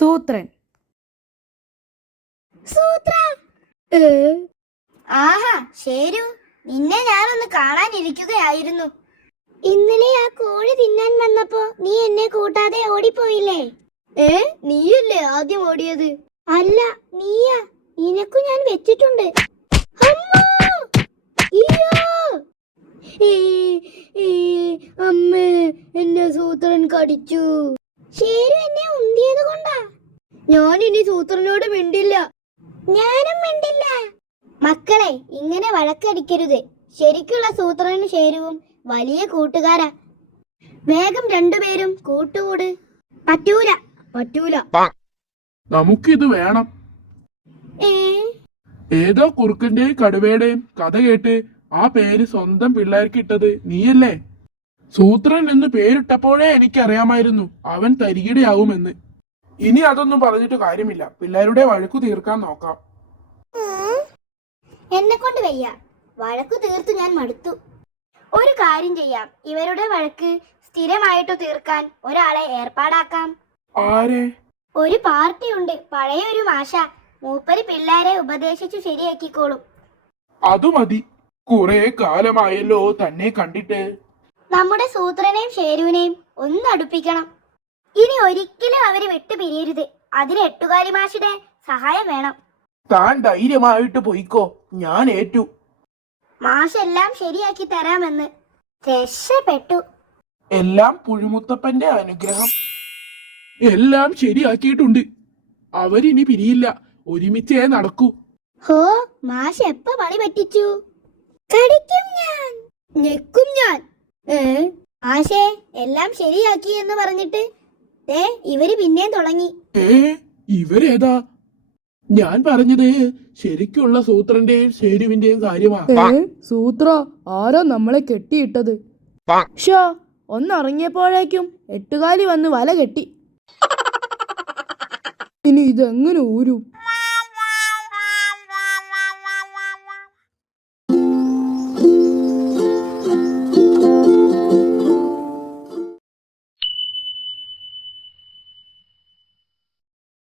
സൂത്രൻ. സൂത്ര. ആഹാ ശരു, നിന്നെ ഞാനൊന്ന് കാണാനിരിക്കുകയായിരുന്നു. ഇന്നലെ ആ കോഴി തിന്നാൻ വന്നപ്പോ നീ എന്നെ കൂട്ടാതെ ഓടിപ്പോയില്ലേ? നീയല്ലേ ആദ്യം ഓടിയത്? അല്ല, നീയാ. നിനക്കു ഞാൻ വെച്ചിട്ടുണ്ട്. അമ്മേ, എന്നെ സൂത്രൻ കടിച്ചു. ശരു എന്നെ ഉന്തിയത് കൊണ്ടാ. ഞാൻ ഇനി സൂത്രനോട് മിണ്ടില്ല. ഞാനും മിണ്ടില്ല. മക്കളെ, ഇങ്ങനെ വഴക്കടിക്കരുത്. ശരിക്കുള്ള സൂത്രനും ശരുവും വലിയ കൂട്ടുകാരാ. വേഗം രണ്ടുപേരും കൂട്ടുകൂട്. പറ്റൂല. പറ്റൂല. നമുക്കിത് വേണം. ഏതോ കുറുക്കന്റെയും കടുവയുടെയും കഥ കേട്ട് ആ പേര് സ്വന്തം പിള്ളേർക്ക് ഇട്ടത് നീയല്ലേ? സൂത്രൻ എന്ന് പേരിട്ടപ്പോഴേ എനിക്കറിയാമായിരുന്നു അവൻ തരികിടയാവുമെന്ന്. ഇനി അതൊന്നും പറഞ്ഞിട്ട് കാര്യമില്ല. പിള്ളേരുടെ വഴക്കു തീർക്കാൻ നോക്കാം. എന്നെ കൊണ്ട് വയ്യ. വഴക്കു തീർത്തു ഞാൻ മടുത്തു. ഒരു കാര്യം ചെയ്യാം. ഇവരുടെ വഴക്ക് സ്ഥിരമായിട്ടു തീർക്കാൻ ഒരാളെ ഏർപ്പാടാക്കാം. ആരെ? ഒരു പാർട്ടിയുണ്ട്, പഴയൊരു മാഷ. മൂപ്പര് പിള്ളേരെ ഉപദേശിച്ചു ശരിയാക്കിക്കോളും. അതു മതി. കുറെ കാലമായല്ലോ തന്നെ കണ്ടിട്ട്. നമ്മുടെ സൂത്രനെയും ശേരുവിനെയും ഒന്ന് അടുപ്പിക്കണം. ഇനി ഒരിക്കലും അവര് വിട്ടുപിരിയരുത്. അതിന് എട്ടുകാലി മാഷിന്റെ സഹായം വേണം. താൻ ധൈര്യമായിട്ട് പോയിക്കോ, ഞാൻ ഏറ്റു. മാഷെല്ലാം ശരിയാക്കി തരാമെന്ന്. രക്ഷപ്പെട്ടു. എല്ലാം പുഴുമുത്തപ്പന്റെ അനുഗ്രഹം. എല്ലാം ശരിയാക്കിയിട്ടുണ്ട്. അവരിനി പിരിയില്ല, ഒരുമിച്ചേ നടക്കൂ. ഹോ, മാഷ് എപ്പ പണി പറ്റിച്ചു? കടിക്കും ഞാൻ, ഞെക്കും ഞാൻ. മാഷേ, എല്ലാം ശരിയാക്കി എന്ന് പറഞ്ഞിട്ട് ഇവര് പിന്നെയും തുടങ്ങി. ഇവരേതാ? ഞാൻ പറഞ്ഞത് ശരിക്കുള്ള സൂത്രന്റെയും ശേരുവിന്റെയും കാര്യമാ. സൂത്ര, ആരോ നമ്മളെ കെട്ടിയിട്ടത്. ഷോ, ഒന്നിറങ്ങിയപ്പോഴേക്കും എട്ടുകാലി വന്ന് വല കെട്ടി. ഇനി ഇതെങ്ങനെ ഊരും?